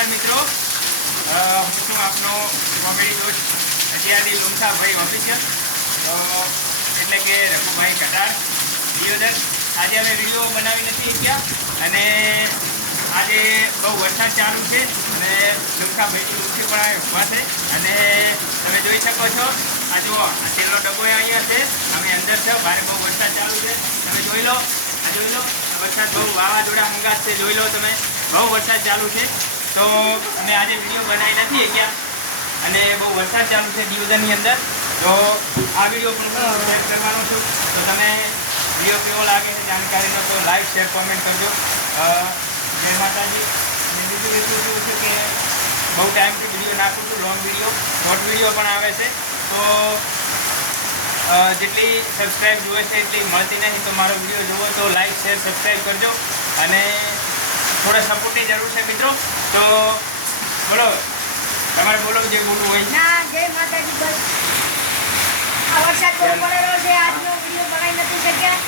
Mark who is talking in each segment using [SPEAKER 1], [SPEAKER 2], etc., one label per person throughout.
[SPEAKER 1] નમસ્કાર મિત્રો. હું આપનો કોમેડી દોસ્ત અજયાદી લુમસાભાઈ ઓફિસિયલ તો એટલે કે રઘુભાઈ કટાર, દિયોદર. આજે અમે વીડિયો બનાવી નથી શક્યા અને આજે બહુ વરસાદ ચાલુ છે અને લુમસાભાઈની લુમસી પણ ઊભા છે. અને તમે જોઈ શકો છો, આ જુઓ, આ છેલ્લો ડબ્બો અહીંયા છે. અમે અંદર છે બારે બહુ વરસાદ ચાલુ છે. તમે જોઈ લો, આ જોઈ લો વરસાદ બહુ વાવાઝોડા હંગાત છે. જોઈ લો તમે, બહુ વરસાદ ચાલુ છે. તો અમે આજે વીડિયો બનાવી નથી ગયા અને બહુ વરસાદ ચાલુ છે દિવસની અંદર. તો આ વીડિયો પણ હું શેર કરવાનો છું. તો તમે વીડિયો કેવો લાગે છે જાણકારીનો તો લાઈક શેર કોમેન્ટ કરજો. જય માતાજી. અને બીજું એટલું શું છે કે બહુ ટાઈમથી વીડિયો નાખું છું લોંગ વીડિયો શોર્ટ વીડિયો પણ આવે છે. તો જેટલી સબસ્ક્રાઈબ જોઈએ છે એટલી મળતી નહીં તો મારો વીડિયો જોવો તો લાઈક શેર સબસ્ક્રાઈબ કરજો. અને થોડા સપોર્ટની જરૂર છે મિત્રો. તો બોલો તમારે બોલો જે બોલવું હોય.
[SPEAKER 2] ના જય માતાજી બસ. આ વરસાદ બહુ પડેલો છે આજનો વીડિયો બનાવી નથી શક્યા.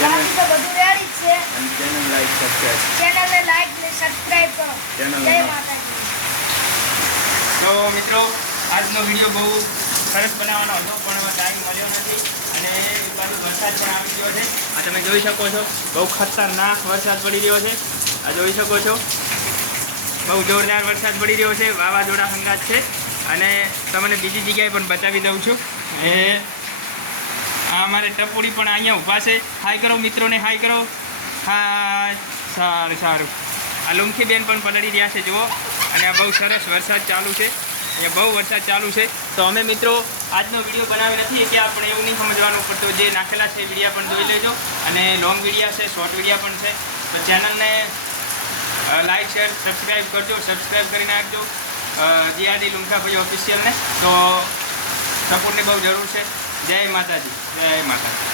[SPEAKER 2] બાકી તો બધું રેડી જ છે.
[SPEAKER 3] ચેનલ લાઈક સબસ્ક્રાઈબ
[SPEAKER 2] ચેનલને લાઈક ને સબસ્ક્રાઇબ કરો. જય માતાજી.
[SPEAKER 1] તો મિત્રો આજનો વીડિયો બહુ સરસ બનાવવાનો હતો પણ ટાઈમ મળ્યો નથી અને એક બાજુ વરસાદ પણ આવી ગયો છે. આ તમે જોઈ શકો છો બહુ ખતરનાક વરસાદ પડી રહ્યો છે. આ જોઈ શકો છો. બહુ જોરદાર વરસાદ પડી રહ્યો છે. વાવાઝોડા સંગાત છે. અને તમને બીજી જગ્યાએ પણ બતાવી દઉં છું એ આ અમારે ટપોડી પણ અહીંયા ઊભા છે. હાય કરો મિત્રોને, હાય કરો. હા સારું સારું. આ લુમખીબેન પણ પલળી રહ્યા છે, જુઓ. અને આ બહુ સરસ વરસાદ ચાલુ છે. અહીંયા બહુ વરસાદ ચાલુ છે. તો અમે મિત્રો આજનો વીડિયો બનાવી નથી કે આપણે એવું નહીં સમજવાનું પડતું. જે નાખેલા છે વિડીયા પણ જોઈ લેજો. અને લોંગ વિડીયા છે શોર્ટ વિડીયા પણ છે. તો ચેનલને લાઈક શેર સબસ્ક્રાઈબ કરજો. સબસ્ક્રાઈબ કરી નાખજો. જીઆરડી લુમકાભાઈ ઓફિશિયલને તો સપોર્ટની બહુ જરૂર છે. જય માતાજી. જય માતાજી.